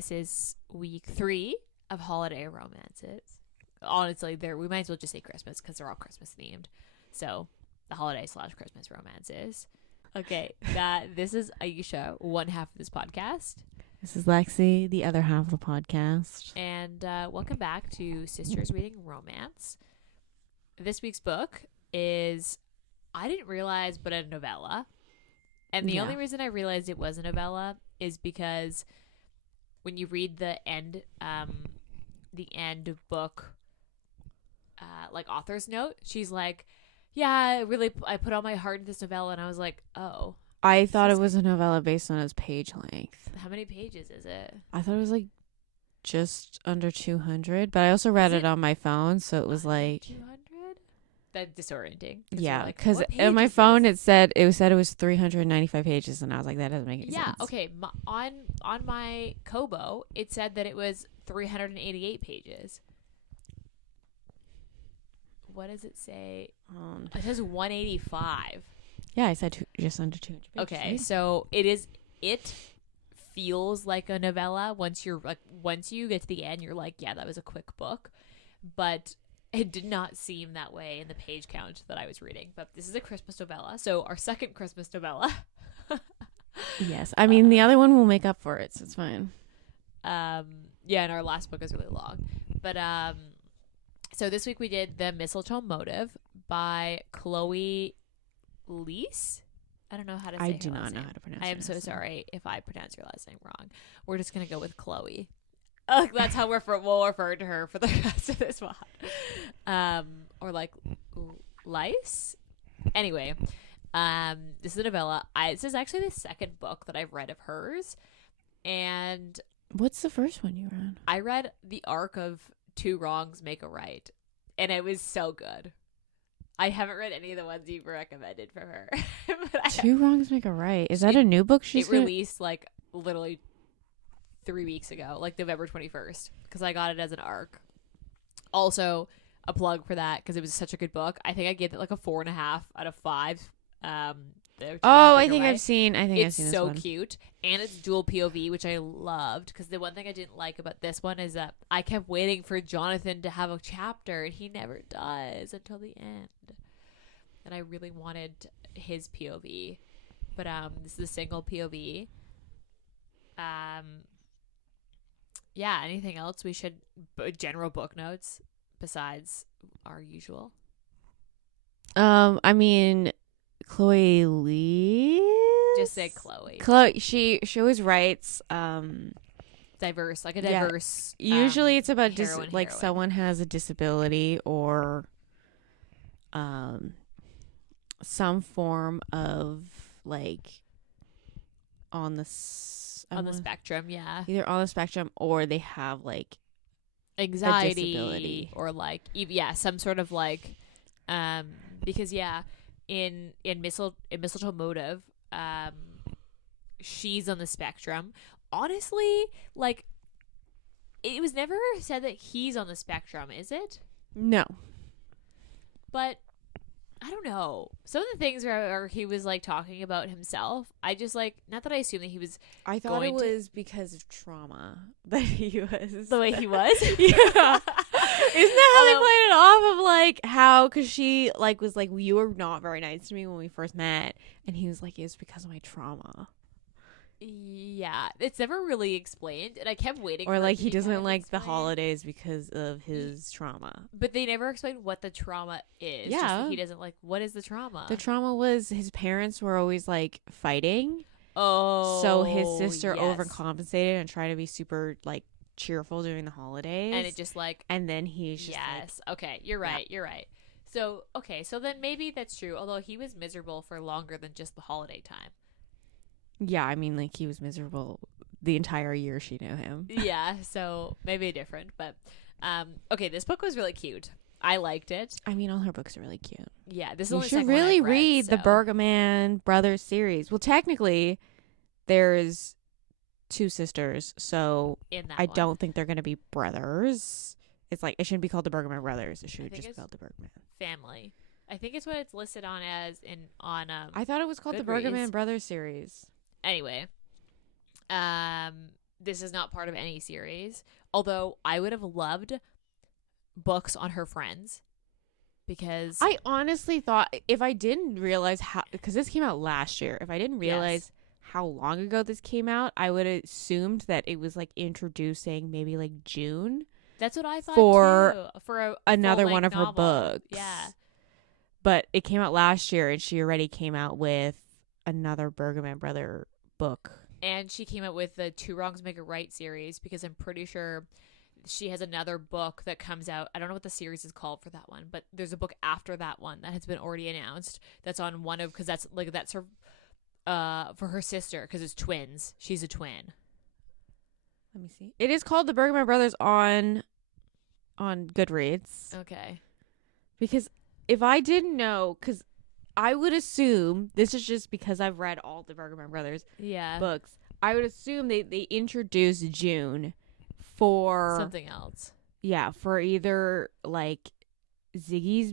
This is week 3 of holiday romances. Honestly, we might as well just say Christmas because they're all Christmas themed. So the holiday/Christmas romances. Okay, this is Ayesha, one half of this podcast. This is Lexi, the other half of the podcast. And welcome back to Sisters Reading Romance. This week's book is, I didn't realize, but a novella. And the only reason I realized it was a novella is because when you read the end book, like author's note, she's like, yeah, I put all my heart into this novella. And I was like, oh. I thought it was a novella based on its page length. How many pages is it? I thought it was like just under 200, but I also read it on my phone, so it was like 200. That's disorienting. Yeah, because on my phone it said it was 395 pages, and I was like, that doesn't make any sense. Yeah, okay. On my Kobo, it said that it was 388 pages. What does it say? It says 185. Yeah, I said just under 200 pages. Okay, so it feels like a novella. Once you get to the end, you're like, yeah, that was a quick book. But it did not seem that way in the page count that I was reading. But this is a Christmas novella, so our second Christmas novella. Yes, I mean, the other one will make up for it, so it's fine. Yeah, and our last book is really long. But so this week we did The Mistletoe Motive by Chloe Liese. I don't know how to say I her do last not know name. how to pronounce I it. am so sorry if I pronounce your last name wrong. We're just going to go with Chloe. That's how we'll refer to her for the rest of this one. Or like Lice. Anyway, this is a novella. This is actually the second book that I've read of hers. And what's the first one you read? I read The Arc of Two Wrongs Make a Right. And it was so good. I haven't read any of the ones you've recommended from her. Two Wrongs Make a Right. Is that a new book she's released like literally 3 weeks ago, like November 21st, because I got it as an ARC. Also, a plug for that because it was such a good book. I think I gave it like a 4.5 out of 5. I think I've seen it's this so one. Cute, and it's dual POV, which I loved, because the one thing I didn't like about this one is that I kept waiting for Jonathan to have a chapter, and he never does until the end. And I really wanted his POV, but this is a single POV. Yeah, anything else we should general book notes besides our usual? I mean, Chloe Liese. Just say Chloe. Chloe. She always writes diverse, like a diverse. Usually, it's about heroine. someone has a disability or some form of like on the spectrum. Yeah, either on the spectrum or they have like anxiety or like some sort of like because in Mistletoe Motive, she's on the spectrum. Honestly, like, it was never said that he's on the spectrum, is it? No. But I don't know. Some of the things where he was like talking about himself, I just like, not that I assume that he was. I thought it was because of trauma that he was the way he was. Yeah. Isn't that how they played it off of like how? Because she like was like, you were not very nice to me when we first met, and he was like, it's because of my trauma. Yeah, it's never really explained, and I kept waiting. Or like he doesn't like the holidays because of his trauma. But they never explained what the trauma is. Yeah, just that he doesn't like. What is the trauma? The trauma was his parents were always like fighting. Oh, so his sister overcompensated and tried to be super like cheerful during the holidays, and it just like, and then he's just okay, you're right, you're right. So then maybe that's true. Although he was miserable for longer than just the holiday time. Yeah, I mean, like, he was miserable the entire year she knew him. Yeah, so maybe different. But, okay, this book was really cute. I liked it. I mean, all her books are really cute. Yeah, this is you only should really read the Bergman Brothers series. Well, technically, there's 2 sisters, so I don't think they're going to be brothers. It's like, it shouldn't be called the Bergman Brothers. It should just be called the Bergman Family. I think it's what it's listed on as I thought it was called the Bergman Brothers series. Anyway, this is not part of any series. Although I would have loved books on her friends, because I honestly thought, if I didn't realize how, because this came out last year, if I didn't realize how long ago this came out, I would have assumed that it was like introducing maybe like June. That's what I thought for too. For another one of novel. her books. Yeah. But it came out last year, and she already came out with another Bergman brother book. And she came out with the Two Wrongs Make a Right series, because I'm pretty sure she has another book that comes out. I don't know what the series is called for that one, but there's a book after that one that has been already announced. That's on one of, because that's her, for her sister, because it's twins. She's a twin. Let me see. It is called The Bergman Brothers on Goodreads. Okay. Because if I didn't know, because I would assume, this is just because I've read all the Bergman Brothers books, I would assume they introduced June for something else. Yeah, for either like Ziggy's,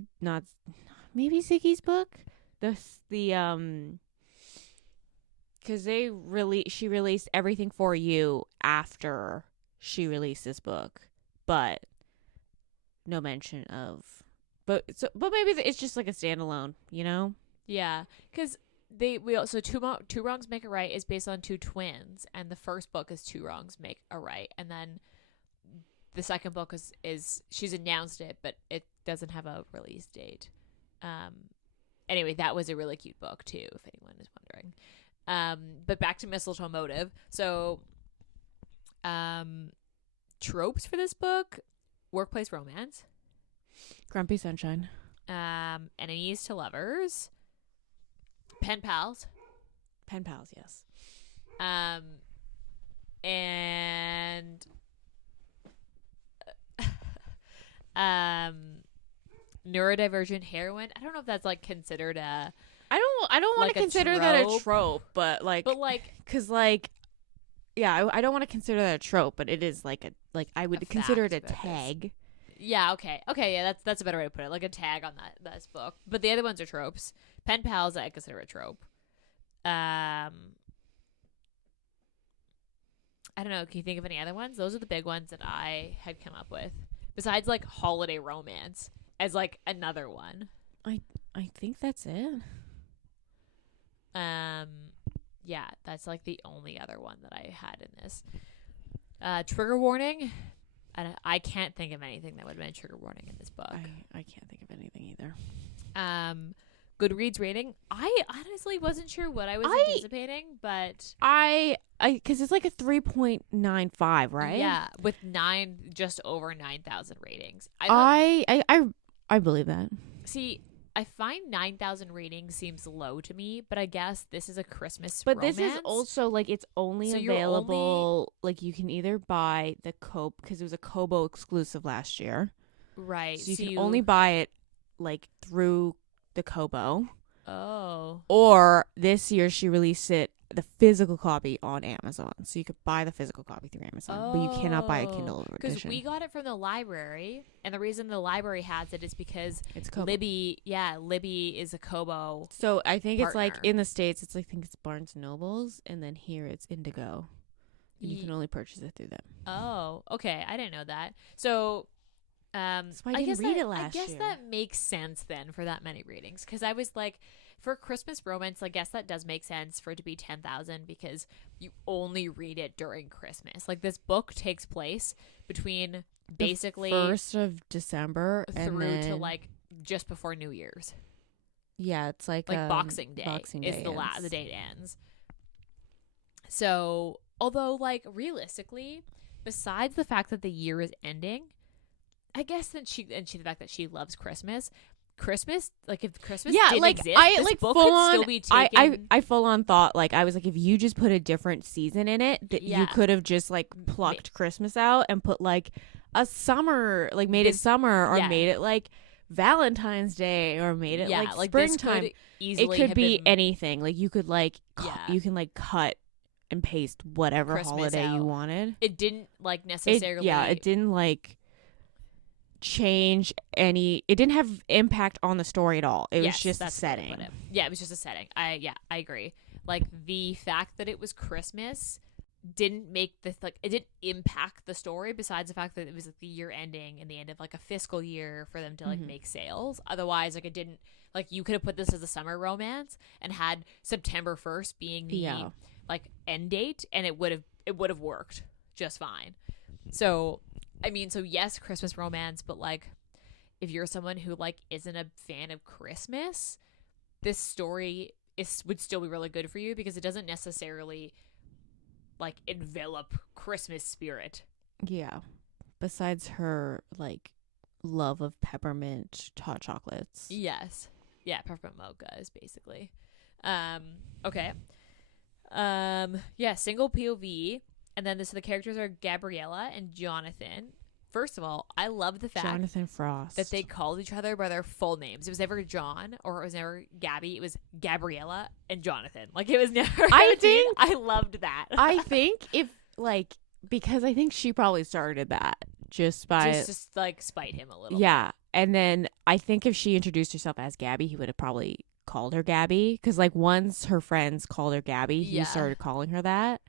maybe Ziggy's book? Because she released Everything for You after she released this book, but no mention of. But maybe it's just like a standalone, you know? Yeah, because Two Wrongs Make a Right is based on two twins, and the first book is Two Wrongs Make a Right, and then the second book is she's announced it, but it doesn't have a release date. Anyway, that was a really cute book too, if anyone is wondering. But back to Mistletoe Motive. So, tropes for this book: workplace romance, Grumpy Sunshine, enemies to lovers, pen pals, yes, and neurodivergent heroine. I don't know if that's like considered a. I don't want to consider that a trope, but because yeah, I don't want to consider that a trope, but it is like I would consider it a tag. Yeah, okay, yeah, that's a better way to put it, like a tag on this book. But the other ones are tropes. Pen pals, I consider a trope. I don't know. Can you think of any other ones? Those are the big ones that I had come up with. Besides, like, holiday romance as like another one. I think that's it. Yeah, that's like the only other one that I had in this. Trigger warning. I can't think of anything that would have been a trigger warning in this book. I can't think of anything either. Goodreads rating. I honestly wasn't sure what I was anticipating, but because it's like a 3.95, right? Yeah, with just over 9,000 ratings. I believe that. See, I find 9,000 ratings seems low to me, but I guess this is a Christmas But romance. this is also like it's only available. Like you can either buy the because it was a Kobo exclusive last year, right? So you can only buy it like through the Kobo. Oh. Or this year she released the physical copy on Amazon, so you could buy the physical copy through Amazon, but you cannot buy a Kindle edition. Because we got it from the library, and the reason the library has it is because it's Kobo. Libby is a Kobo. So I think partner. It's like in the States, I think it's Barnes and Nobles, and then here it's Indigo. And you can only purchase it through them. Oh, okay, I didn't know that. So. That's why I didn't read it last year. I guess that makes sense then for that many ratings, because I was like, for Christmas romance, I guess that does make sense for it to be 10,000 because you only read it during Christmas. Like this book takes place between basically 1st of December through to like just before New Year's. Yeah, it's like Boxing Day. Boxing Day is the day it ends. So, although like realistically, besides the fact that the year is ending, I guess that the fact that she loves Christmas, like if Christmas didn't exist, this book could still be taken. I full on thought, like I was like, if you just put a different season in it, that you could have just like plucked Christmas out and put like a summer, like made it summer, or made it like Valentine's Day, or made it like springtime. It could be anything. Like you could like you can like cut and paste whatever Christmas holiday you wanted. It didn't like necessarily. It didn't like change it didn't have impact on the story at all. It was just a setting. It was just a setting. I agree. Like the fact that it was Christmas didn't make this like it didn't impact the story besides the fact that it was like the year ending and the end of like a fiscal year for them to like make sales. Otherwise, like it didn't like you could have put this as a summer romance and had September 1st being the like end date, and it would have worked just fine. So I mean, so yes, Christmas romance, but like if you're someone who like isn't a fan of Christmas, this story would still be really good for you because it doesn't necessarily like envelop Christmas spirit. Yeah. Besides her like love of peppermint hot chocolates. Yes. Yeah, peppermint mochas basically. Okay. Yeah, single POV, and then the characters are Gabriella and Jonathan. First of all, I love the fact Jonathan Frost that they called each other by their full names. It was never John or it was never Gabby. It was Gabriella and Jonathan. Like it was never. I loved that. I think if like because I think she probably started that just like spite him a little. Yeah, and then I think if she introduced herself as Gabby, he would have probably called her Gabby because like once her friends called her Gabby, he started calling her that.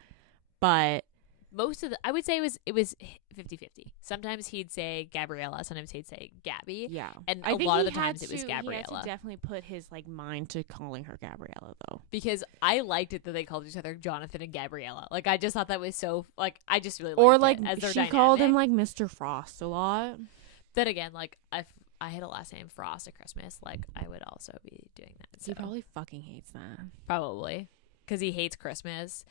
But most of I would say it was 50-50. Sometimes he'd say Gabriella, sometimes he'd say Gabby. Yeah. And a lot of the times it was Gabriella. He had to definitely put his like mind to calling her Gabriella though. Because I liked it that they called each other Jonathan and Gabriella. Like I just thought that was so like I just really liked or like it as their she dynamic. called him like Mr. Frost a lot. Then again, like if I had a last name Frost at Christmas, like I would also be doing that. So. He probably fucking hates that. Probably. Because he hates Christmas.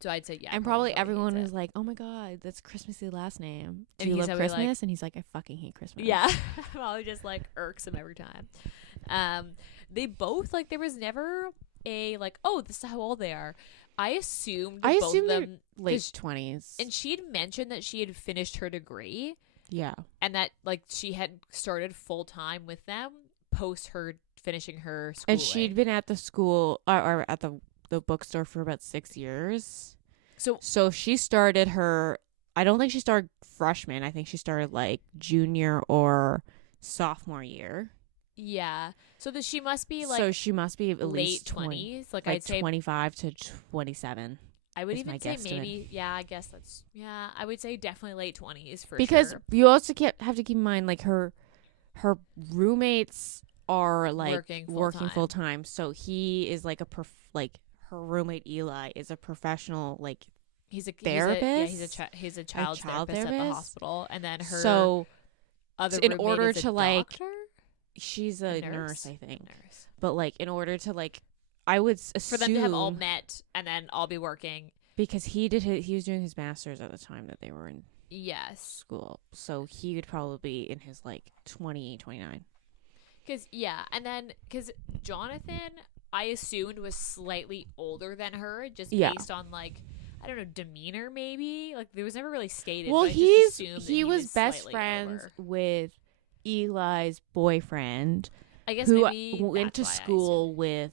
So I'd say, yeah. And probably everyone was like, oh my God, that's Christmassy last name. Do you love Christmas? Like, and he's like, I fucking hate Christmas. Yeah. Probably just like irks him every time. They both, like, there was never a, like, oh, this is how old they are. I assumed both of them late 20s. And she had mentioned that she had finished her degree. Yeah. And that, like, she had started full time with them post her finishing her school. And she'd been at the school, or at the bookstore for about 6 years. So she started her, I don't think she started freshman. I think she started like junior or sophomore year. Yeah. So that she must be like. So she must be at least late 20s. Like I'd I'd say 25 to 27. I would even say maybe. Yeah, I guess that's. Yeah, I would say definitely late 20s for because sure. you also have to keep in mind like her roommates are like working full time. So he is like her roommate Eli is a professional like he's a therapist. He's a child therapist at the hospital, and then her other in order to like doctor? She's a nurse, I think. But like in order to like I would assume for them to have all met and then all be working because he was doing his master's at the time that they were in school, so he would probably be in his like 28, 29. Because Jonathan, I assumed was slightly older than her, just based on like I don't know, demeanor maybe. Like there was never really stated. Well, but he was best friends with Eli's boyfriend. I guess who maybe went to school with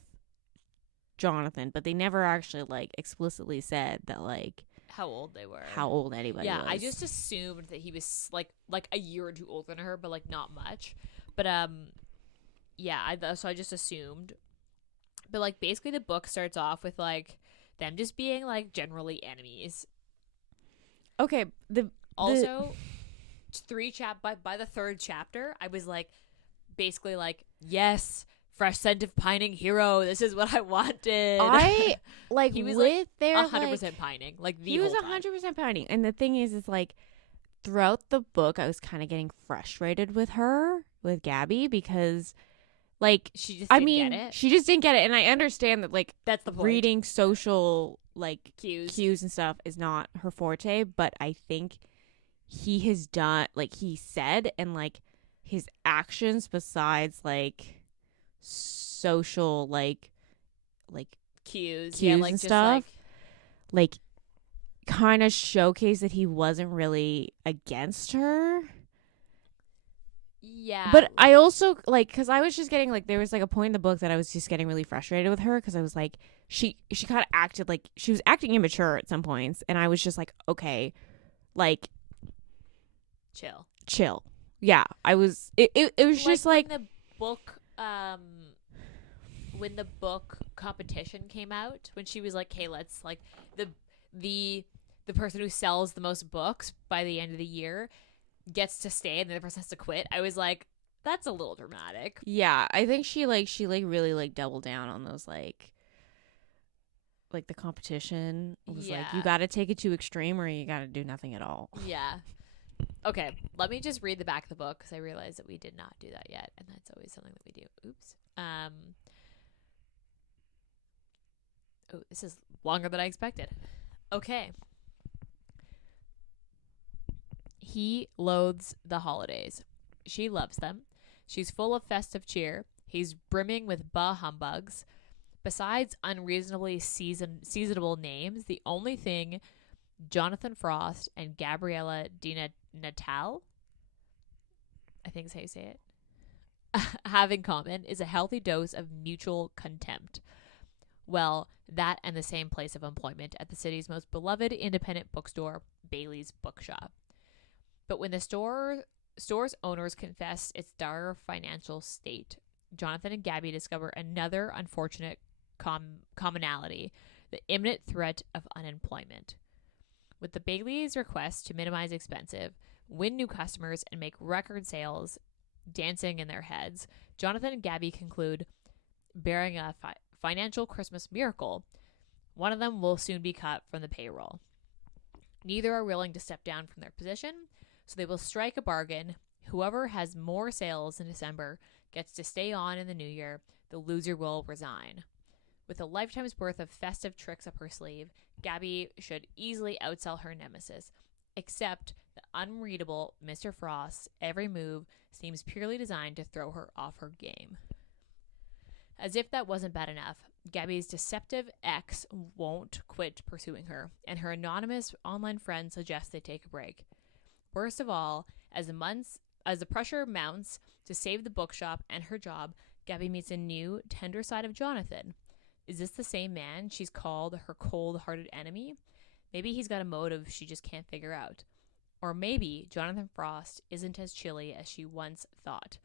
Jonathan, but they never actually like explicitly said that like how old they were, how old anybody was. Yeah, I just assumed that he was like a year or two older than her, but like not much. But so I just assumed. But like basically the book starts off with like them just being like generally enemies. Okay. By the third chapter, I was like basically like, yes, fresh scent of pining hero. This is what I wanted. I like he was with like their 100% pining. Like he was 100% pining. And the thing is like throughout the book, I was kind of getting frustrated with Gabby because. Like, she just didn't get it. And I understand that, like, that's the point. Reading social, like, cues and stuff is not her forte. But I think he has done, like, he said, and, like, his actions besides, like, social, like cues and like, stuff, like kind of showcase that he wasn't really against her. Yeah. But I also, like, because I was just getting, like, there was, like, a point in the book that I was just getting really frustrated with her because I was, like, she kind of acted, like, she was acting immature at some points. And I was just, like, okay, like. Chill. Yeah. I was, it was just, like. When the book competition came out, when she was like, hey, let's like the person who sells the most books by the end of the year gets to stay and the other person has to quit, I was like, that's a little dramatic. Yeah, I think she really like doubled down on those like the competition. It was like, you got to take it to extreme or you got to do nothing at all. Yeah. Okay, let me just read the back of the book because I realized that we did not do that yet, and that's always something that we do. Oops. Oh, this is longer than I expected. Okay. He loathes the holidays. She loves them. She's full of festive cheer. He's brimming with bah humbugs. Besides unreasonably seasonable names, the only thing Jonathan Frost and Gabriella Di Natale, I think is how you say it, have in common is a healthy dose of mutual contempt. Well, that and the same place of employment at the city's most beloved independent bookstore, Bailey's Bookshop. But when the store's owners confess its dire financial state, Jonathan and Gabby discover another unfortunate commonality, the imminent threat of unemployment. With the Bailey's request to minimize expenses, win new customers, and make record sales dancing in their heads, Jonathan and Gabby conclude, bearing a financial Christmas miracle, one of them will soon be cut from the payroll. Neither are willing to step down from their position, so they will strike a bargain. Whoever has more sales in December gets to stay on in the new year. The loser will resign. With a lifetime's worth of festive tricks up her sleeve, Gabby should easily outsell her nemesis, except the unreadable Mr. Frost's every move seems purely designed to throw her off her game. As if that wasn't bad enough, Gabby's deceptive ex won't quit pursuing her, and her anonymous online friend suggests they take a break. Worst of all, as the pressure mounts to save the bookshop and her job, Gabby meets a new, tender side of Jonathan. Is this the same man she's called her cold-hearted enemy? Maybe he's got a motive she just can't figure out. Or maybe Jonathan Frost isn't as chilly as she once thought.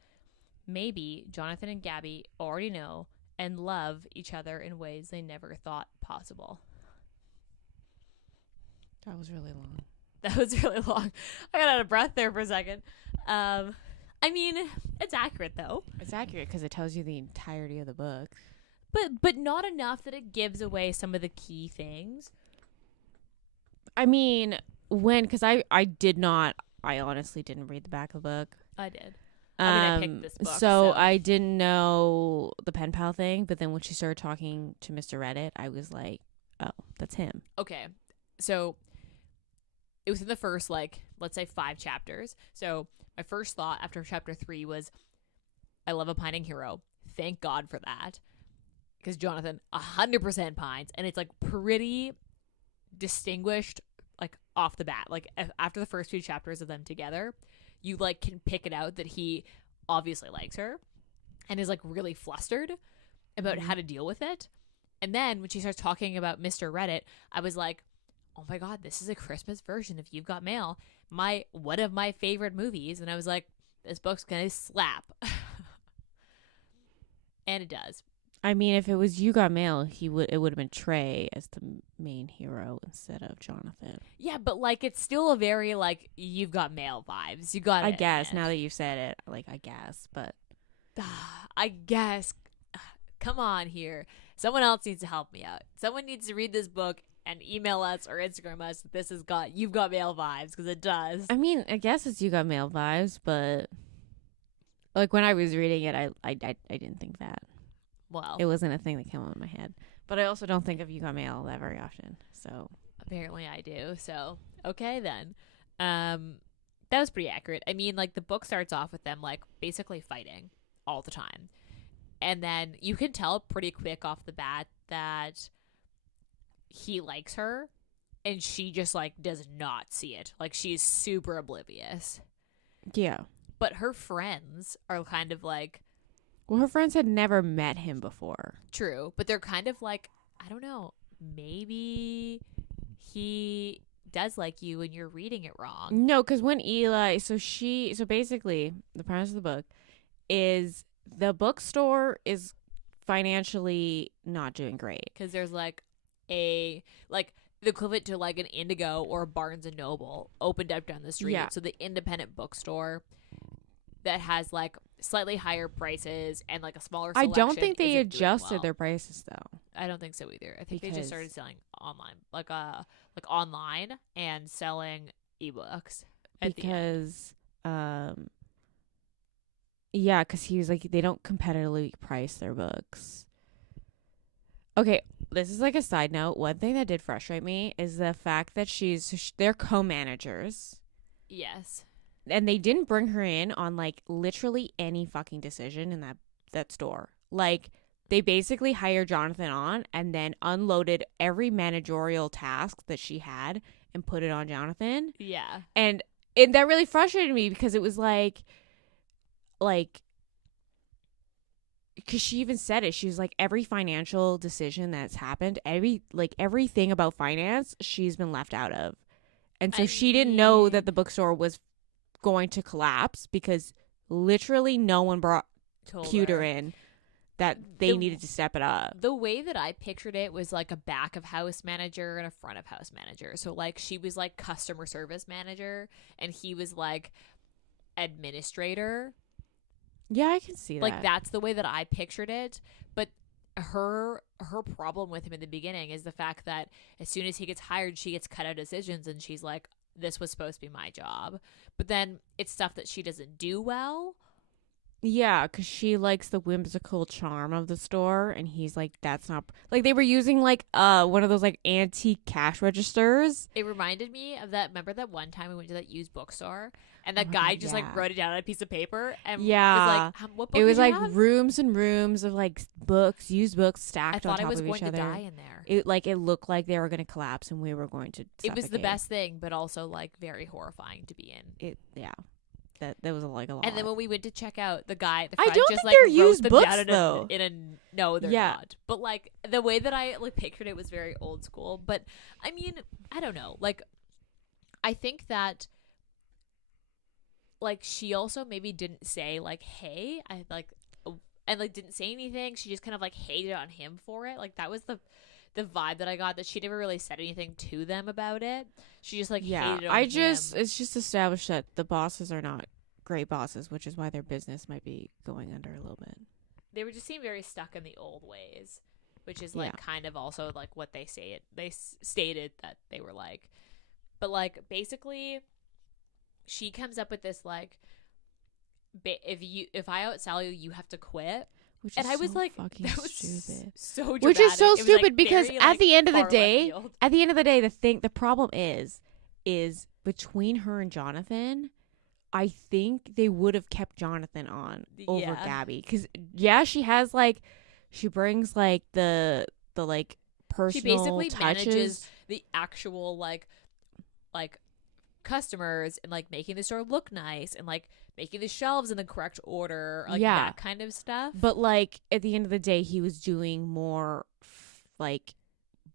Maybe Jonathan and Gabby already know and love each other in ways they never thought possible. That was really long. That was really long. I got out of breath there for a second. I mean, it's accurate, though. It's accurate because it tells you the entirety of the book. But not enough that it gives away some of the key things. I mean, because I honestly didn't read the back of the book. I did. I picked this book. So I didn't know the pen pal thing, but then when she started talking to Mr. Reddit, I was like, oh, that's him. Okay. So it was in the first, let's say 5 chapters. So my first thought after chapter 3 was, I love a pining hero. Thank God for that. Because Jonathan 100% pines, and it's pretty distinguished off the bat. After the first few chapters of them together, you can pick it out that he obviously likes her and is really flustered about how to deal with it. And then when she starts talking about Mr. Reddit, I was like, oh my God, this is a Christmas version of You've Got Mail, one of my favorite movies. And I was like, this book's gonna slap. And it does. I mean, if it was You Got Mail, it would have been Trey as the main hero instead of Jonathan. Yeah, but it's still a very You've Got Mail vibes. You got it. I guess now that you've said it, I guess, but I guess. Come on here. Someone else needs to help me out. Someone needs to read this book and email us or Instagram us that this has got You've Got Mail vibes, because it does. I mean, I guess it's You Got Mail vibes, but when I was reading it, I didn't think that. Well, it wasn't a thing that came up in my head. But I also don't think of You Got Mail that very often. So apparently I do. So okay then. That was pretty accurate. I mean, the book starts off with them basically fighting all the time. And then you can tell pretty quick off the bat that he likes her and she just does not see it. She's super oblivious. Yeah. But her friends are kind of well, her friends had never met him before. True, but they're kind of I don't know, maybe he does like you and you're reading it wrong. No, because when Eli, so basically the premise of the book is the bookstore is financially not doing great. Because there's like a like the equivalent to like an Indigo or a Barnes and Noble opened up down the street. Yeah. So the independent bookstore that has like slightly higher prices and like a smaller I selection. don't think they isn't doing adjusted well. their prices though. I don't think so either. I think they just started selling online, like online and selling ebooks. Because yeah, because he was like, they don't competitively price their books. Okay, this is like a side note. One thing that did frustrate me is the fact that they're co-managers. Yes. And they didn't bring her in on like literally any fucking decision in that store. Like, they basically hired Jonathan on and then unloaded every managerial task that she had and put it on Jonathan. Yeah. And that really frustrated me because it was like, because she even said it. She was like, every financial decision that's happened, everything about finance, she's been left out of. And so she didn't know that the bookstore was going to collapse because literally no one cued her in that they needed to step it up. The way that I pictured it was like a back of house manager and a front of house manager. So like she was like customer service manager and he was like administrator. Yeah, I can see that. Like that's the way that I pictured it. But her problem with him in the beginning is the fact that as soon as he gets hired, she gets cut out of decisions and she's like, this was supposed to be my job. But then it's stuff that she doesn't do well. Yeah, because she likes the whimsical charm of the store, and he's like, that's not... Like, they were using, like, one of those, like, antique cash registers. It reminded me of that... Remember that one time we went to that used bookstore? And that guy just, like, wrote it down on a piece of paper? And was like, what book it was, did you like, have? rooms and rooms of, like, books, used books stacked on top of each other. I thought I was going to die in there. It looked like they were going to collapse, and we were going to suffocate. It was the best thing, but also, like, very horrifying to be in. Yeah. That was like a lot. And then when we went to check out, the guy, I don't think they're used books though. No, they're not. But like the way that I like pictured it was very old school. But I mean, I don't know. Like, I think that like she also maybe didn't say like, "Hey," and like didn't say anything. She just kind of like hated on him for it. Like that was the vibe that I got, that she never really said anything to them about it. She just like hated on him. It's just established that the bosses are not great bosses, which is why their business might be going under a little bit. They were just seem very stuck in the old ways, which is like kind of also like what they say. They stated that they were like, but like basically, she comes up with this like, if I outsell you, you have to quit. Which is I was so like, fucking that was stupid. So dramatic. Which is so stupid like because very, at the end of the day, the problem is between her and Jonathan, I think they would have kept Jonathan on over Gabby. Because she has like, she brings like the like personal touches. She basically manages the actual like customers and like making the store look nice and like making the shelves in the correct order, like that kind of stuff. But like at the end of the day, he was doing more like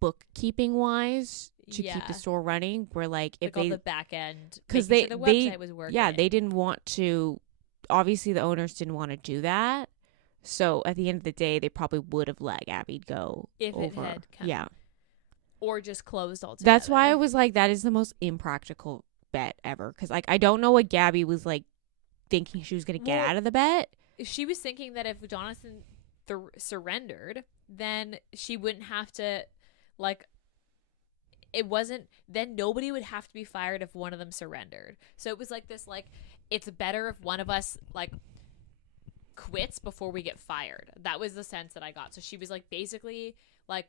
bookkeeping wise to keep the store running. Where like if all the back end, because the website was working. Yeah, they didn't want to. Obviously, the owners didn't want to do that. So at the end of the day, they probably would have let Abby go if over. It had come. Or just closed altogether. That's why I was like, that is the most impractical bet ever. Because like I don't know what Gabby was like thinking she was going to get out of the bet. She was thinking that if Jonathan surrendered, then she wouldn't have to like, it wasn't, then nobody would have to be fired if one of them surrendered. So it was like this, like, it's better if one of us like quits before we get fired. That was the sense that I got. So she was like basically like,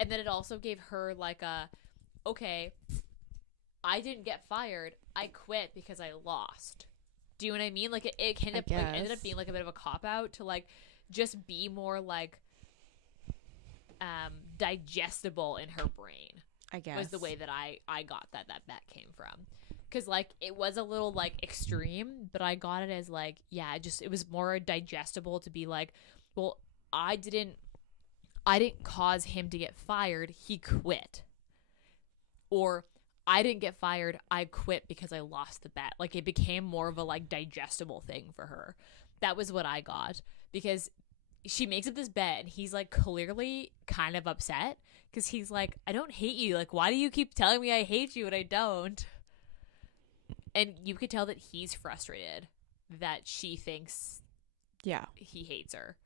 and then it also gave her like okay, I didn't get fired, I quit because I lost. Do you know what I mean? Like it ended up being like a bit of a cop out to like just be more like digestible in her brain. I guess was the way that I got that bet came from. Because like it was a little like extreme, but I got it as like, yeah, it was more digestible to be like, well, I didn't cause him to get fired, he quit. Or I didn't get fired, I quit because I lost the bet. Like it became more of a like digestible thing for her. That was what I got. Because she makes up this bed, and he's like clearly kind of upset because he's like, I don't hate you. Like, why do you keep telling me I hate you and I don't? And you could tell that he's frustrated that she thinks he hates her.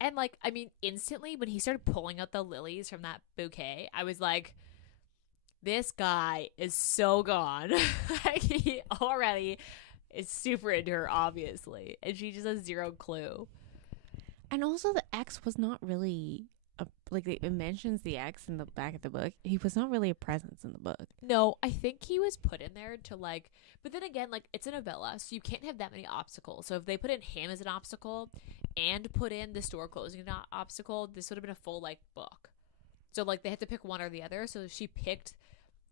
And, like, I mean, instantly when he started pulling out the lilies from that bouquet, I was like, this guy is so gone. Like, he already is super into her, obviously. And she just has zero clue. And also the ex was not really... like, it mentions the ex in the back of the book. He was not really a presence in the book. No, I think he was put in there to, like... But then again, like, it's a novella, so you can't have that many obstacles. So if they put in him as an obstacle and put in the store closing obstacle, this would have been a full, like, book. So, like, they had to pick one or the other. So she picked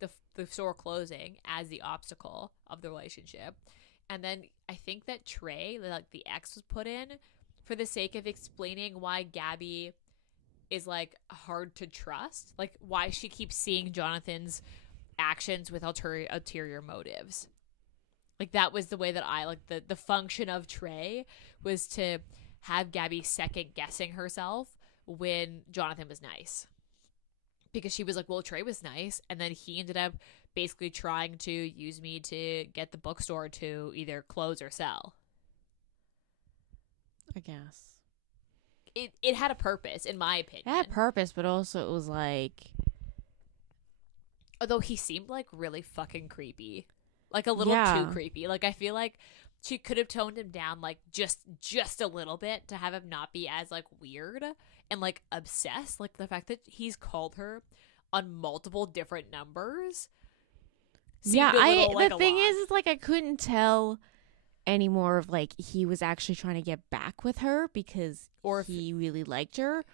the store closing as the obstacle of the relationship. And then I think that Trey, like, the ex was put in for the sake of explaining why Gabby is, like, hard to trust. Like, why she keeps seeing Jonathan's actions with ulterior motives. Like, that was the way that I, like, the function of Trey was to have Gabby second guessing herself when Jonathan was nice. Because she was like, well, Trey was nice, and then he ended up basically trying to use me to get the bookstore to either close or sell. I guess. It had a purpose, in my opinion. It had a purpose, but also it was like... Although he seemed, like, really fucking creepy. Like, a little too creepy. Like, I feel like she could have toned him down, like, just a little bit to have him not be as, like, weird and, like, obsessed. Like, the fact that he's called her on multiple different numbers. Yeah, the thing is, like, I couldn't tell anymore of, like, he was actually trying to get back with her because he really liked her,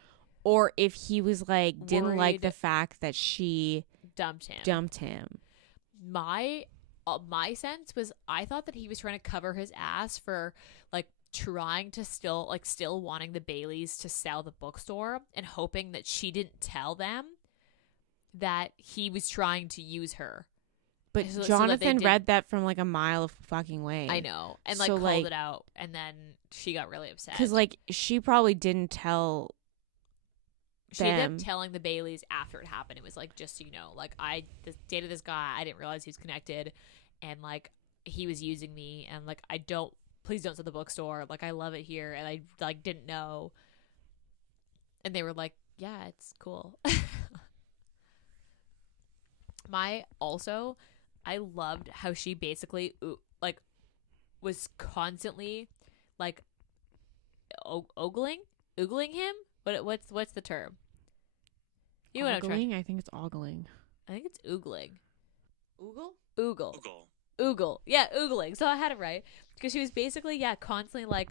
or if he was, like, didn't like the fact that she dumped him. My sense was, I thought that he was trying to cover his ass for, like, trying to still wanting the Baileys to sell the bookstore and hoping that she didn't tell them that he was trying to use her. But Jonathan read that from, like, a mile of fucking way. I know. And, like, called it out. And then she got really upset. Because, like, she probably didn't tell She ended up telling the Baileys after it happened. It was like, just so you know, like, I dated this guy. I didn't realize he was connected. And, like, he was using me. And, like, please don't sell the bookstore. Like, I love it here. And I, like, didn't know. And they were like, yeah, it's cool. I loved how she basically, like, was constantly, like, ogling him. What's the term? You know what I'm trying? I think it's ogling. I think it's oogling. Oogle. Yeah, oogling. So I had it right because she was basically constantly like,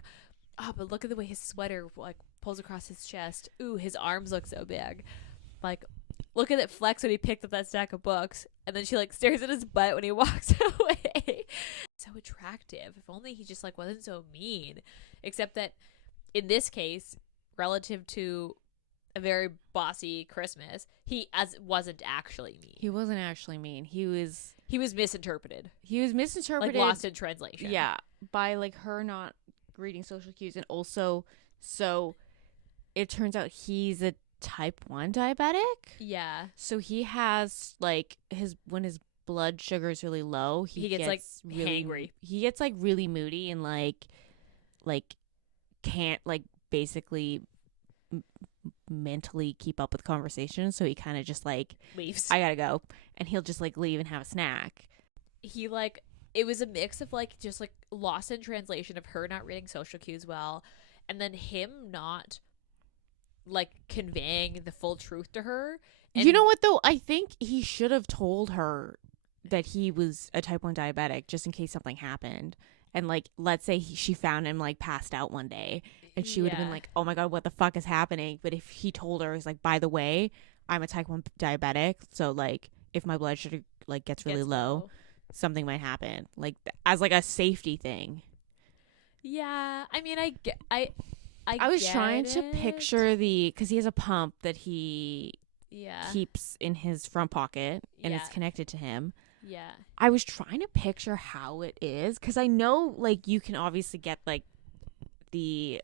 oh, but look at the way his sweater, like, pulls across his chest. Ooh, his arms look so big. Like, look at it flex when he picked up that stack of books. And then she, like, stares at his butt when he walks away. So attractive. If only he just, like, wasn't so mean. Except that in this case, relative to a very bossy Christmas, he wasn't actually mean. He wasn't actually mean. He was misinterpreted. Like, lost in translation. Yeah. By, like, her not reading social cues. And also, so it turns out he's a type 1 diabetic. Yeah. So he has, like, when his blood sugar is really low, he gets like really hangry. He gets, like, really moody and like can't, like, basically mentally keep up with conversations. So he kind of just, like, leaves. I gotta go, and he'll just, like, leave and have a snack. He, like, it was a mix of, like, just, like, lost in translation of her not reading social cues well, and then him not, like, conveying the full truth to her. And you know what, though? I think he should have told her that he was a type 1 diabetic just in case something happened. And, like, let's say she found him, like, passed out one day, and she would have been like, oh my God, what the fuck is happening? But if he told her, he's like, by the way, I'm a type 1 diabetic, so, like, if my blood sugar, like, gets really low, something might happen. Like, as, like, a safety thing. Yeah. I mean, I was trying to picture because he has a pump that he keeps in his front pocket, and it's connected to him. Yeah. I was trying to picture how it is, because I know, like, you can obviously get, like, the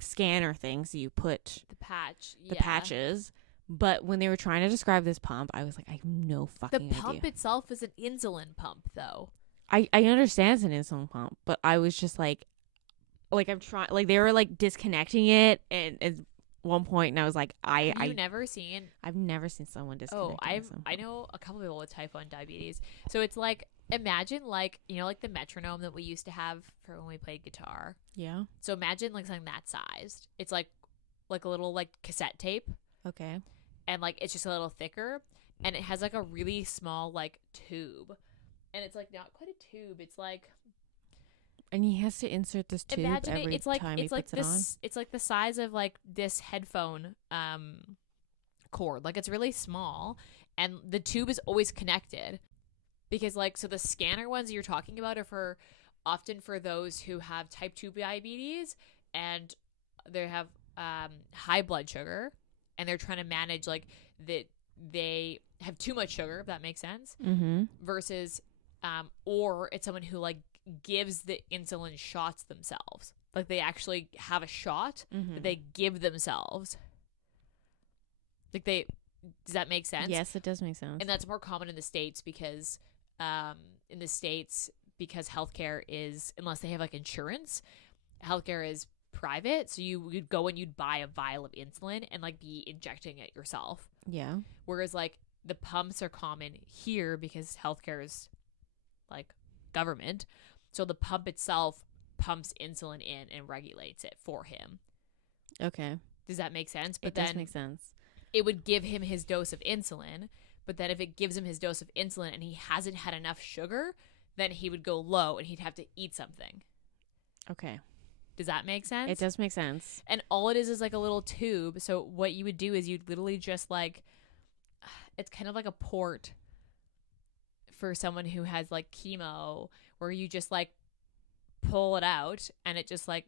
scanner things you put the patch, the patches. But when they were trying to describe this pump, I was like, I have no fucking idea. The pump itself is an insulin pump, though. I understand it's an insulin pump, but I was just like I'm trying, like they were like disconnecting it, and at one point, and I was like, I've never seen someone disconnect. I know a couple people with type 1 diabetes. So it's like, imagine like, you know, like the metronome that we used to have for when we played guitar. Yeah. So imagine like something that sized. It's like a little like cassette tape. Okay. And like it's just a little thicker, and it has like a really small like tube, and it's like not quite a tube. It's like. And he has to insert this tube every time he puts it on? It's like the size of like this headphone cord. Like it's really small, and the tube is always connected. Because like, so the scanner ones you're talking about are often for those who have type 2 diabetes and they have high blood sugar, and they're trying to manage like that they have too much sugar, if that makes sense. Mm-hmm. Versus or it's someone who like gives the insulin shots themselves. Like they actually have a shot that they give themselves. Like does that make sense? Yes, it does make sense. And that's more common in the States because healthcare is, unless they have like insurance, healthcare is private. So you'd go and you'd buy a vial of insulin and like be injecting it yourself. Yeah. Whereas like the pumps are common here because healthcare is like government. So the pump itself pumps insulin in and regulates it for him. Okay. Does that make sense? But it does make sense. It would give him his dose of insulin, but then if it gives him his dose of insulin and he hasn't had enough sugar, then he would go low and he'd have to eat something. Okay. Does that make sense? It does make sense. And all it is like a little tube. So what you would do is you'd literally just like, it's kind of like a port for someone who has like chemo, where you just like pull it out and it just like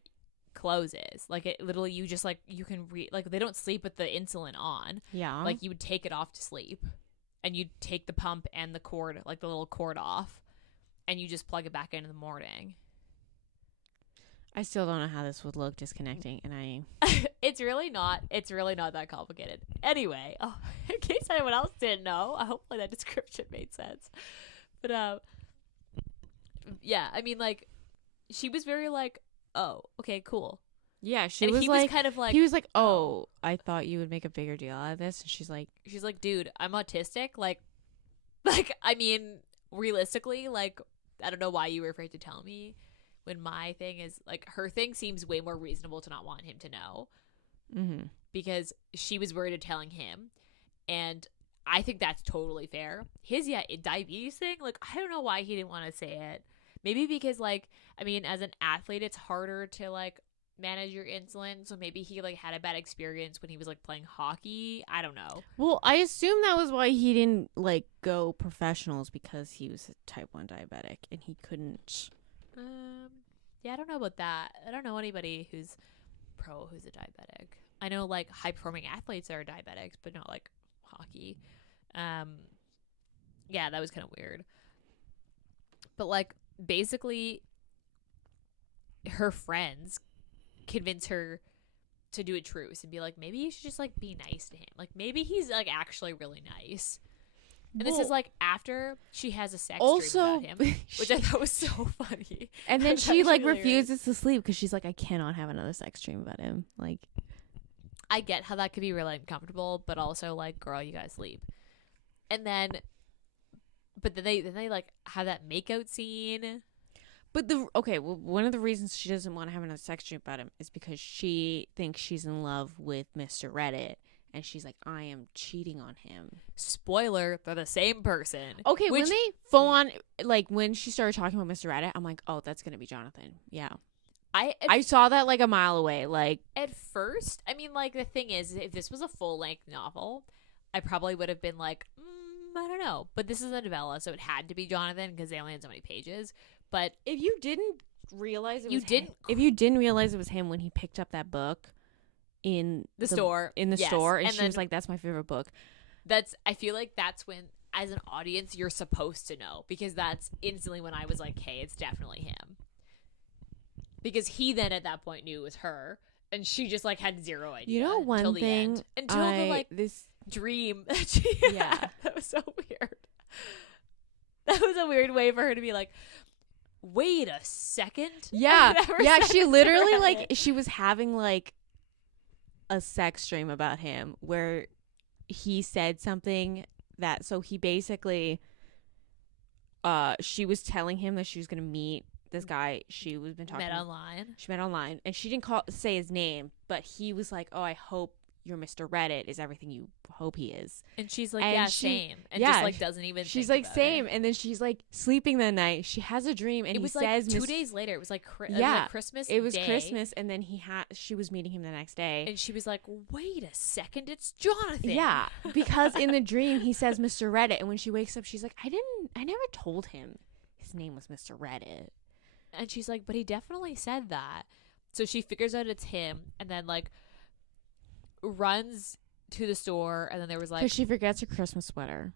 closes. Like it literally, you just like, you can like they don't sleep with the insulin on. Yeah. Like you would take it off to sleep, and you'd take the pump and the cord, like the little cord off, and you just plug it back in the morning. I still don't know how this would look disconnecting, and it's really not that complicated. Anyway, in case anyone else didn't know, hopefully that description made sense. But yeah, I mean, like, she was very like, oh, okay, cool. Yeah, he was kind of like, he was like, oh, I thought you would make a bigger deal out of this. And she's like, dude, I'm autistic. Like, I mean, realistically, like, I don't know why you were afraid to tell me, when my thing is like, her thing seems way more reasonable to not want him to know. Mm-hmm. Because she was worried of telling him, and I think that's totally fair. His diabetes thing, like, I don't know why he didn't want to say it. Maybe because, like, I mean, as an athlete, it's harder to like manage your insulin, so maybe he like had a bad experience when he was like playing hockey. I don't know. Well, I assume that was why he didn't like go professionals, because he was a type 1 diabetic and he couldn't. Yeah, I don't know about that. I don't know anybody who's a diabetic. I know like high performing athletes that are diabetics, but not like hockey. Yeah, that was kind of weird. But like, basically, her friends convince her to do a truce and be like, maybe you should just like be nice to him. Like, maybe he's like actually really nice. And this is like after she has a sex dream about him, which I thought was so funny. And then she like refuses to sleep because she's like, I cannot have another sex dream about him. Like, I get how that could be really uncomfortable, but also like, girl, you gotta sleep. And then, but then they like have that makeout scene. But one of the reasons she doesn't want to have another sex dream about him is because she thinks she's in love with Mr. Reddit. And she's like, I am cheating on him. Spoiler, they're the same person. Okay, when they full on, like, when she started talking about Mr. Reddit, I'm like, oh, that's going to be Jonathan. Yeah. I saw that, like, a mile away. Like, at first, I mean, like, the thing is, if this was a full-length novel, I probably would have been like, I don't know. But this is a novella, so it had to be Jonathan because they only had so many pages. But if you didn't realize it was him, if you didn't realize it was him when he picked up that book in the store, and she was like, that's my favorite book. I feel like that's when, as an audience, you're supposed to know, because that's instantly when I was like, hey, it's definitely him. because he then at that point knew it was her, and she just like had zero idea. You know, one thing until the like this dream that she had. That was so weird. That was a weird way for her to be like, wait a second. Yeah. Yeah, she literally like she was having like a sex dream about him where he said something that, so he basically she was telling him that she was gonna meet this guy she was been talking met online. She met online, and she didn't say his name, but he was like, "Oh, I hope your Mr. Reddit is everything you hope he is." And she's like, "Yeah, same." And just like doesn't even. She's think like, about "Same." it. And then she's like sleeping that night. She has a dream, and it was he like says 2 days later. It was like Christmas. It was day. Christmas, and then she was meeting him the next day, and she was like, "Wait a second, it's Jonathan." Yeah, because in the dream he says Mr. Reddit, and when she wakes up, she's like, I never told him his name was Mr. Reddit. And she's like, but he definitely said that. So she figures out it's him, and then like runs to the store, and then there was like, because she forgets her Christmas sweater.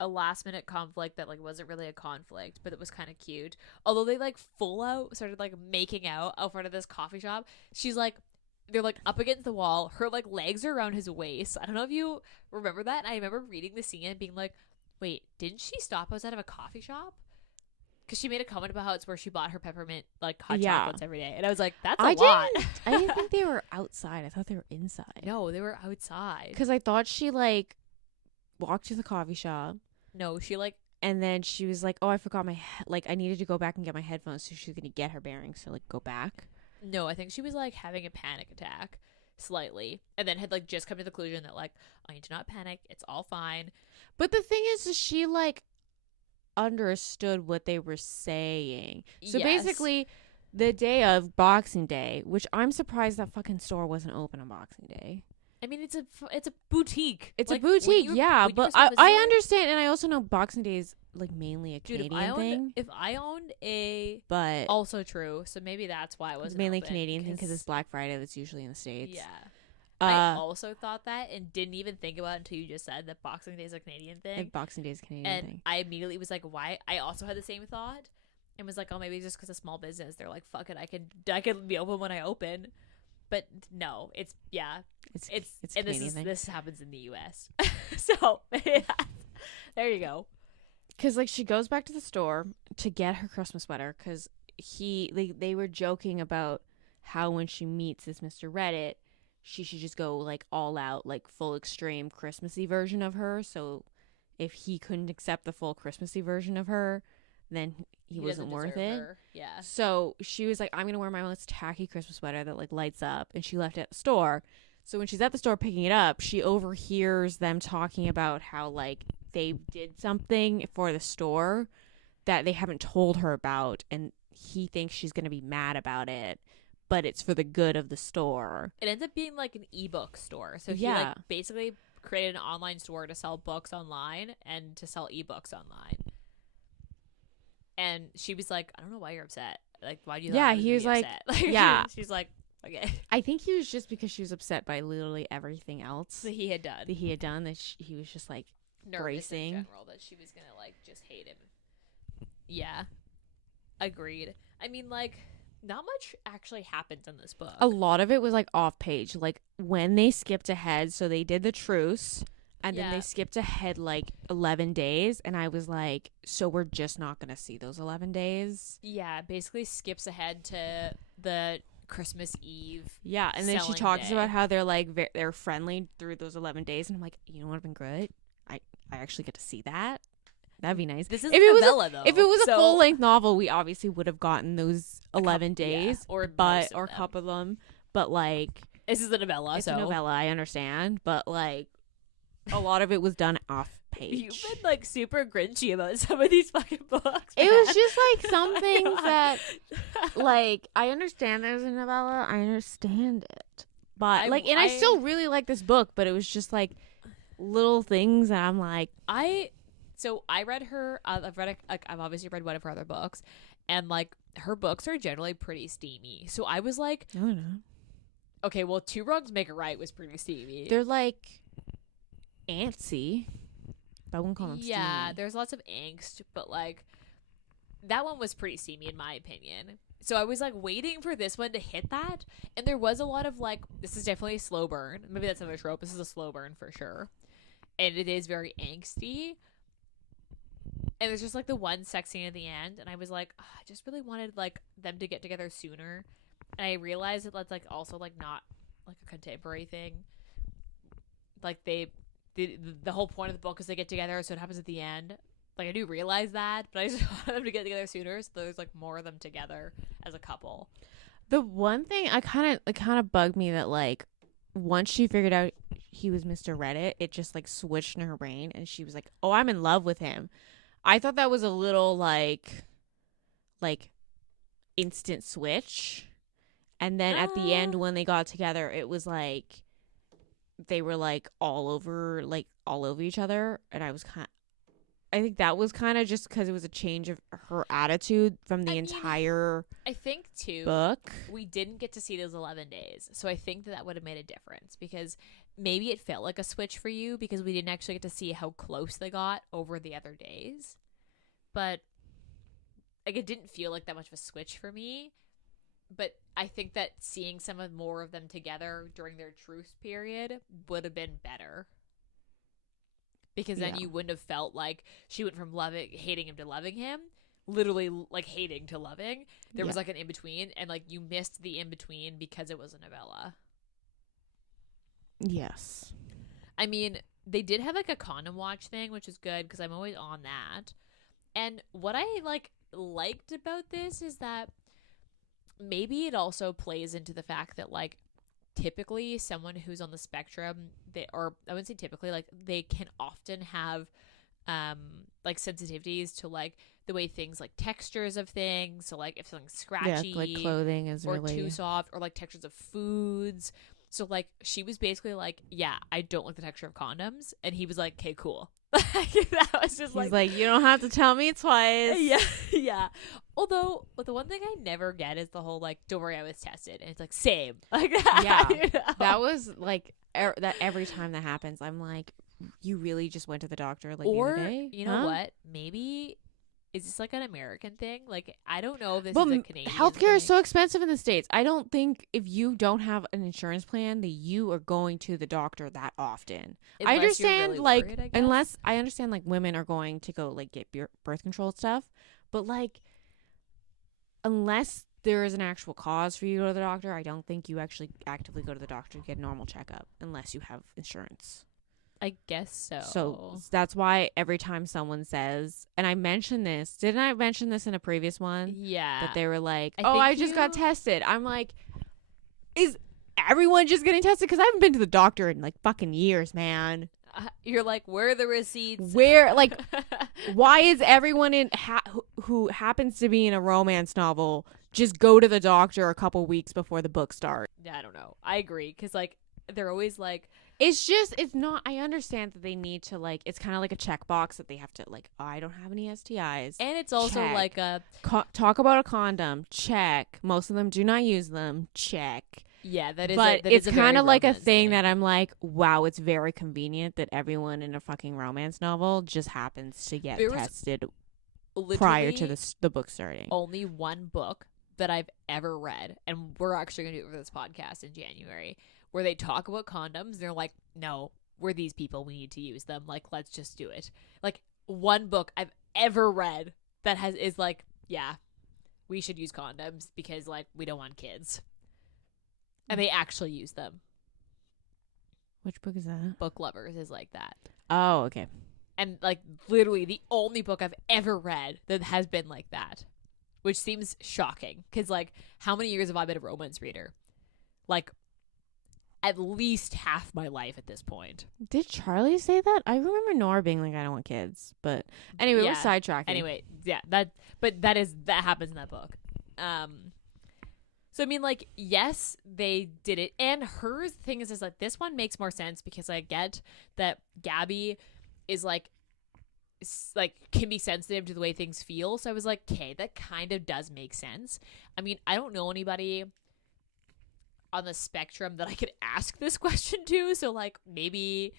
A last minute conflict that like wasn't really a conflict, but it was kind of cute. Although they like full out started like making out front of this coffee shop. She's like, they're like up against the wall. Her like legs are around his waist. I don't know if you remember that. I remember reading the scene and being like, wait, didn't she stop outside of a coffee shop? Because she made a comment about how it's where she bought her peppermint like hot chocolates every day, and I was like, "That's a lot." I didn't think they were outside. I thought they were inside. No, they were outside. Because I thought she like walked to the coffee shop. No, she like, and then she was like, "Oh, I forgot my like I needed to go back and get my headphones." So she's gonna get her bearings. So like go back. No, I think she was like having a panic attack slightly, and then had like just come to the conclusion that like, I need to not panic. It's all fine. But the thing is she like understood what they were saying. So basically the day of Boxing Day, which I'm surprised that fucking store wasn't open on Boxing Day. I mean, it's a boutique. It's like, a boutique, yeah. But I understand, and I also know Boxing Day is like mainly a Canadian thing. If I owned a, but also true. So maybe that's why it wasn't mainly open, Canadian thing because it's Black Friday. That's usually in the States. Yeah. I also thought that and didn't even think about it until you just said that Boxing Day is a Canadian thing. Like Boxing Day is a Canadian thing. I immediately was like, why? I also had the same thought and was like, oh, maybe just because of small business. They're like, fuck it, I could be open when I open. But no, it's and this happens in the U.S. So there you go. Because like she goes back to the store to get her Christmas sweater because they were joking about how when she meets this Mr. Reddit, she should just go like all out, like full extreme Christmassy version of her. So if he couldn't accept the full Christmassy version of her, then he wasn't worth it. Her. Yeah. So she was like, I'm going to wear my most tacky Christmas sweater that like lights up. And she left it at the store. So when she's at the store picking it up, she overhears them talking about how like they did something for the store that they haven't told her about. And he thinks she's going to be mad about it. But it's for the good of the store. It ends up being like an ebook store. So he like basically created an online store to sell books online and to sell ebooks online. And she was like, I don't know why you're upset. Like, why do you? Yeah, he was like, yeah. She's like, okay. I think he was just because she was upset by literally everything else that he had done. That he was just like bracing. In general, that she was gonna like just hate him. Yeah, agreed. I mean, like, not much actually happens in this book. A lot of it was like off page. Like when they skipped ahead, so they did the truce. And then they skipped ahead like 11 days. And I was like, so we're just not going to see those 11 days? Yeah, basically skips ahead to the Christmas Eve. Yeah, and then she talks about how they're like, they're friendly through those 11 days. And I'm like, you know what would have been great? I actually get to see that. That'd be nice. This is a novella, though. If it was a full-length novel, we obviously would have gotten those 11 days. Yeah, or a couple of them. But like... This is a novella, It's a novella, I understand. But like... A lot of it was done off page. You've been like super grinchy about some of these fucking books. It was just like some things that, like, I understand there's a novella. I understand it, but I still really like this book. But it was just like little things that I'm like, I read her. I've obviously read one of her other books, and like her books are generally pretty steamy. So I was like, I don't know. Okay, well, Two Wrongs Make a Right was pretty steamy. They're like antsy, but I wouldn't call them steamy. Yeah, there's lots of angst, but like that one was pretty steamy in my opinion. So I was like waiting for this one to hit that, and there was a lot of like, this is definitely a slow burn. Maybe that's another trope. This is a slow burn for sure, and it is very angsty. And there's just like the one sex scene at the end, and I was like, I just really wanted like them to get together sooner. And I realized that that's like also like not like a contemporary thing. Like the whole point of the book is they get together, so it happens at the end. Like I do realize that, but I just want them to get together sooner, so there's like more of them together as a couple. The one thing it kind of bugged me that like once she figured out he was Mr. Reddit, it just like switched in her brain, and she was like, "Oh, I'm in love with him." I thought that was a little like instant switch. And then at the end when they got together, it was like they were like all over each other, and I think that was kind of just because it was a change of her attitude from the entire I think too book. We didn't get to see those 11 days, so I think that would have made a difference, because maybe it felt like a switch for you because we didn't actually get to see how close they got over the other days. But like it didn't feel like that much of a switch for me. But I think that seeing more of them together during their truce period would have been better. Because then you wouldn't have felt like she went from hating him to loving him. Literally like hating to loving. There was like an in-between, and like you missed the in-between because it was a novella. Yes. I mean, they did have like a condom watch thing, which is good because I'm always on that. And what I liked about this is that maybe it also plays into the fact that like typically someone who's on the spectrum, I wouldn't say typically, like they can often have like sensitivities to like the way things like textures of things. So like if something's scratchy, like clothing is or really too soft, or like textures of foods. So like she was basically like, yeah, I don't like the texture of condoms, and he was like, okay, cool. That was just He's like, you don't have to tell me twice. Yeah. Although, but the one thing I never get is the whole like, don't worry, I was tested, and it's like same, like that. Yeah, you know? that was like that every time that happens, I'm like, you really just went to the doctor like or the other day? You know what? Maybe is this like an American thing? Like I don't know if this Well, is a Canadian healthcare thing. is so expensive in the States. I don't think if you don't have an insurance plan that you are going to the doctor that often. I understand really like worried, unless I understand like women are going to go like get birth control stuff, but like unless there is an actual cause for you to go to the doctor, I don't think you actually actively go to the doctor to get a normal checkup unless you have insurance. I guess so. So that's why every time someone says, and I mentioned this, didn't I mention this in a previous one? Yeah. That they were like, I just got tested. I'm like, is everyone just getting tested? Because I haven't been to the doctor in like fucking years, man. You're like, where are the receipts? Where, like, why is everyone who happens to be in a romance novel just go to the doctor a couple weeks before the book starts? Yeah, I don't know. I agree. Because like, they're always like, it's not, I understand that they need to like, it's kind of like a checkbox that they have to like, I don't have any STIs. And it's also check. like a talk about a condom, check. Most of them do not use them, check. Yeah, that is. But it's kind of like a thing that I'm like, wow, it's very convenient that everyone in a fucking romance novel just happens to get tested prior to the book starting. Only one book that I've ever read, and we're actually going to do it for this podcast in January, where they talk about condoms. They're like, no, we're these people. We need to use them. Like, let's just do it. Like, one book I've ever read that is like, yeah, we should use condoms because, like, we don't want kids. And they actually use them. Which book is that? Book Lovers is like that. Oh, okay. And, like, literally the only book I've ever read that has been like that. Which seems shocking. Because, like, how many years have I been a romance reader? Like, at least half my life at this point. Did Charlie say that? I remember Nora being like, I don't want kids. But anyway, we're sidetracking. Anyway, yeah, that happens in that book. So, I mean, like, yes, they did it. And her thing is like, this one makes more sense because I get that Gabby is like can be sensitive to the way things feel. So I was like, okay, that kind of does make sense. I mean, I don't know anybody on the spectrum that I could ask this question to. So, like, maybe,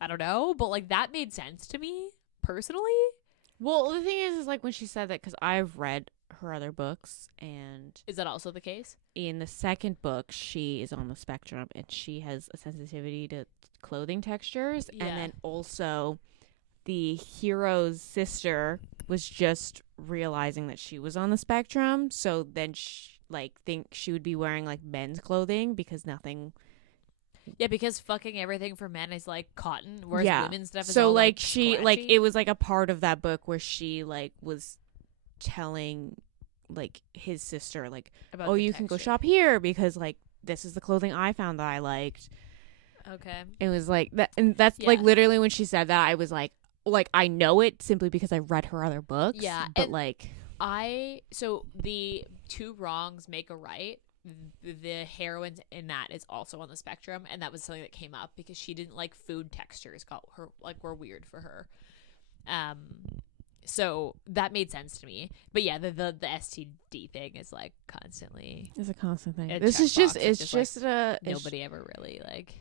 I don't know. But, like, that made sense to me personally. Well, the thing is like when she said that, because I've read her other books, and Is that also the case? in the second book, she is on the spectrum, and she has a sensitivity to clothing textures, Yeah. and then also the hero's sister was just realizing that she was on the spectrum, so then think she would be wearing like men's clothing because nothing. Yeah, because fucking everything for men is like cotton, whereas women's stuff is so all like she scratchy. like it was like a part of that book where she like was telling like his sister like, About oh, the you can go texture. shop here because like this is the clothing I found that I liked. Okay. It was like that, and that's like literally when she said that I was like I know it simply because I read her other books. Yeah, but like so the two wrongs make a right. The heroine in that is also on the spectrum, and that was something that came up because she didn't like food textures. Got her like were weird for her. So that made sense to me. But yeah, the STD thing is like constantly. It's a constant thing. This is just like, nobody ever really like.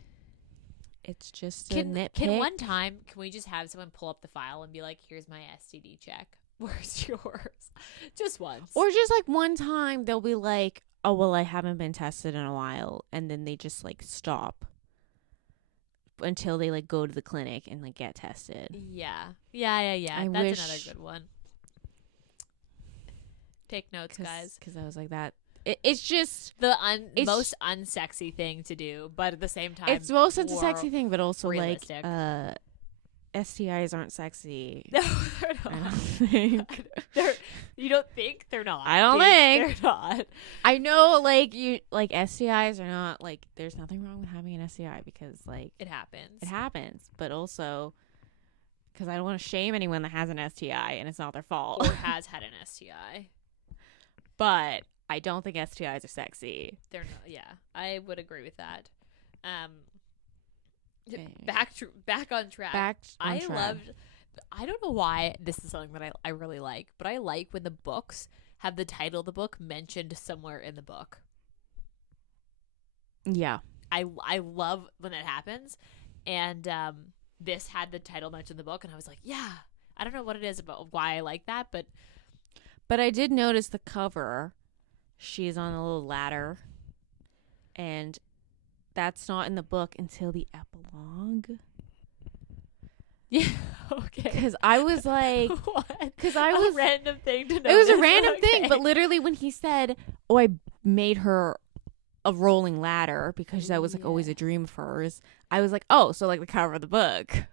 It's just a nitpick. Can we just have someone pull up the file and be like, here's my STD check. Where's yours? Just once. Or just like one time they'll be like, oh, well, I haven't been tested in a while. And then they just like stop until they like go to the clinic and like get tested. Yeah. That's another good one. Take notes, guys. Because I was like that. It's just the most unsexy thing to do, but at the same time, it's most such a sexy thing, but also realistic. like STIs aren't sexy. No, they're not. I don't think. You don't think they're not? I don't think they're not. I know, like STIs are not like. There's nothing wrong with having an STI because like it happens. It happens, but also because I don't want to shame anyone that has an STI and it's not their fault or has had an STI. But I don't think STIs are sexy. They're not. Yeah, I would agree with that. Okay. Back on track. I don't know why this is something that I really like, but I like when the books have the title of the book mentioned somewhere in the book. Yeah. I love when that happens. And this had the title mentioned in the book, and I was like, yeah. I don't know what it is about why I like that, but I did notice the cover. She's on a little ladder, and that's not in the book until the epilogue. Yeah, okay. Because I was like, what? Because I was a random thing to know. It was a random thing, but literally when he said, "Oh, I made her a rolling ladder," because that was like always a dream of hers, I was like, "Oh, so like the cover of the book."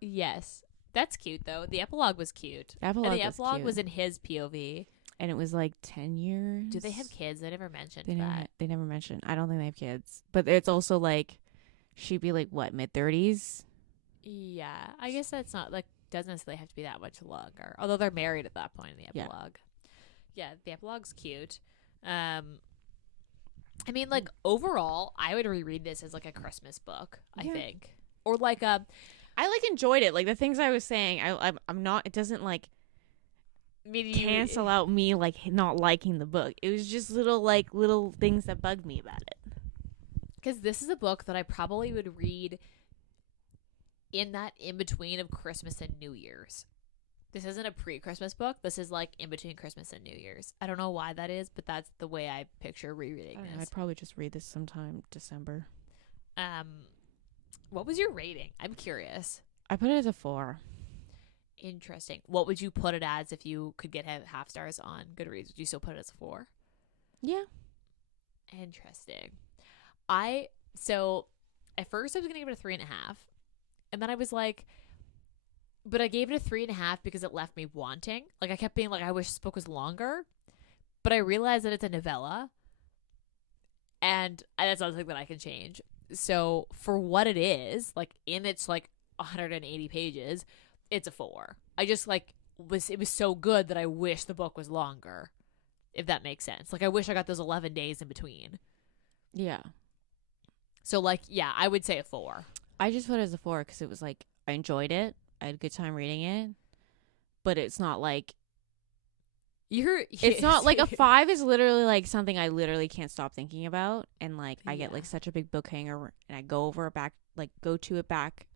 Yes, that's cute though. The epilogue was cute. The epilogue was in his POV. And it was like 10 years. Do they have kids? They never mentioned that. They never mentioned. I don't think they have kids. But it's also like, she'd be like, what, mid-30s? Yeah. I guess that's not, like, doesn't necessarily have to be that much longer. Although they're married at that point in the epilogue. Yeah, the epilogue's cute. I mean, like, overall, I would reread this as, like, a Christmas book, I think. Or, like, I, like, enjoyed it. Like, the things I was saying, I'm not, it doesn't, like, cancel out me like not liking the book. It was just little things that bugged me about it. Because this is a book that I probably would read in that in between of Christmas and New Year's. This isn't a pre-Christmas book. This is like in between Christmas and New Year's. I don't know why that is, but that's the way I picture rereading this. I'd probably just read this sometime December. What was your rating? I'm curious. I put it as a 4. Interesting. What would you put it as if you could get half stars on Goodreads? Would you still put it as a 4? Yeah. Interesting. So at first I was gonna give it a 3.5, and then I was like, but I gave it a 3.5 because it left me wanting. Like I kept being like, I wish this book was longer, but I realized that it's a novella, and that's not something that I can change. So for what it is, like in its like 180 pages. It's a 4. I just like it was so good that I wish the book was longer, if that makes sense. Like I wish I got those 11 days in between. Yeah. So like, yeah, I would say a 4. I just put it as a 4 because it was like I enjoyed it. I had a good time reading it, but it's not like it's not like a 5 is literally like something I literally can't stop thinking about, and like I get like such a big book hanger, and I go to it back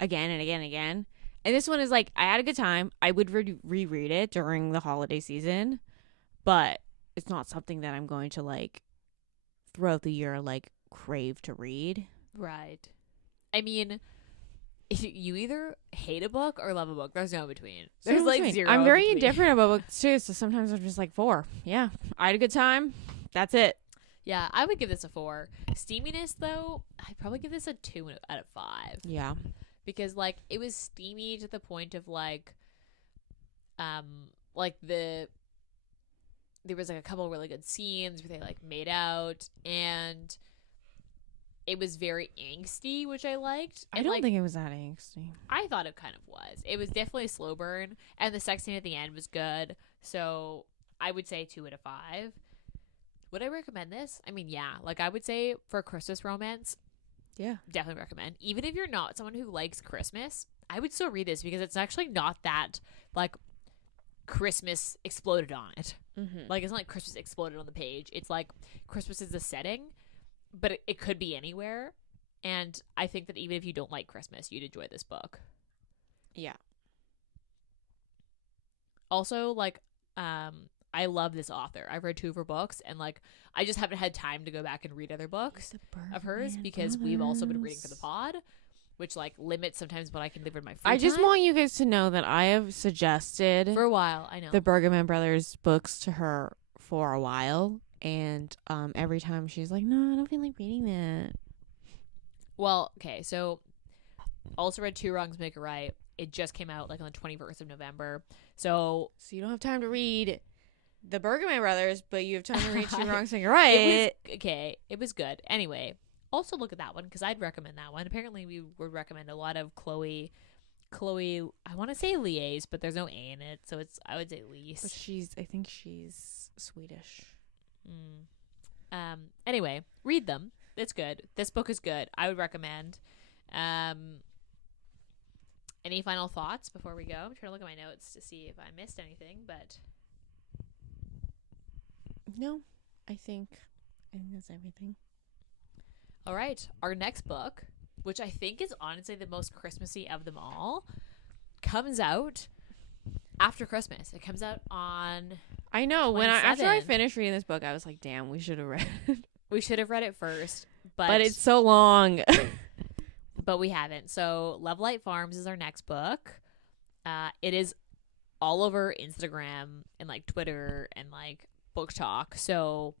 again and again and again. And this one is like, I had a good time. I would reread it during the holiday season, but it's not something that I'm going to like throughout the year like crave to read. Right. I mean, you either hate a book or love a book. There's no in between. There's like zero. I'm very indifferent about books too, so sometimes I'm just like 4. Yeah, I had a good time. That's it. Yeah, I would give this a 4. Steaminess, though, I'd probably give this a 2 out of 5. Yeah. Because, like, it was steamy to the point of, like there was, like, a couple really good scenes where they, like, made out, and it was very angsty, which I liked. And I don't think it was that angsty. I thought it kind of was. It was definitely a slow burn, and the sex scene at the end was good, so I would say 2 out of 5. Would I recommend this? I mean, yeah. Like, I would say for a Christmas romance, yeah, definitely recommend. Even if you're not someone who likes Christmas, I would still read this because it's actually not that, like, Christmas exploded on it. Mm-hmm. Like, it's not like Christmas exploded on the page. It's like Christmas is the setting, but it could be anywhere. And I think that even if you don't like Christmas, you'd enjoy this book. Yeah. Also, like, I love this author. I've read 2 of her books, and like I just haven't had time to go back and read other books of hers because we've also been reading for the pod, which like limits sometimes what I can live in my free time. I just want you guys to know that I have suggested for a while. I know the Bergman Brothers books to her for a while, and every time she's like, "No, I don't feel like reading that." Well, okay, so also read 2 Wrongs Make a Right. It just came out like on the 21st of November, so you don't have time to read the Bergman Brothers, but you have time to read 2 Wrongs Make a Right. It was good. Anyway, also look at that one because I'd recommend that one. Apparently, we would recommend a lot of Chloe. I want to say Liese, but there's no A in it, so I would say Liese. But I think she's Swedish. Anyway, read them. It's good. This book is good. I would recommend. Any final thoughts before we go? I'm trying to look at my notes to see if I missed anything, but no, I think that's everything. All right. Our next book, which I think is honestly the most Christmassy of them all, comes out after Christmas. It comes out on I know. After I finished reading this book, I was like, damn, we should have read it. We should have read it first. But it's so long. But we haven't. So Love Light Farms is our next book. It is all over Instagram and like Twitter and like Book Talk. So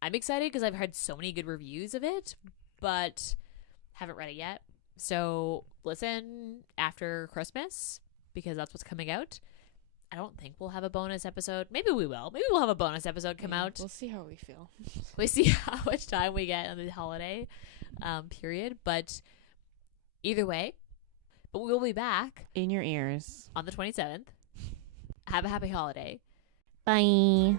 I'm excited because I've heard so many good reviews of it, but haven't read it yet. So listen after Christmas because that's what's coming out. I don't think we'll have a bonus episode. Maybe we will. Maybe we'll have a bonus episode come out. We'll see how we feel. We see how much time we get on the holiday period. But either way, but we will be back in your ears on the 27th. Have a happy holiday. Bye.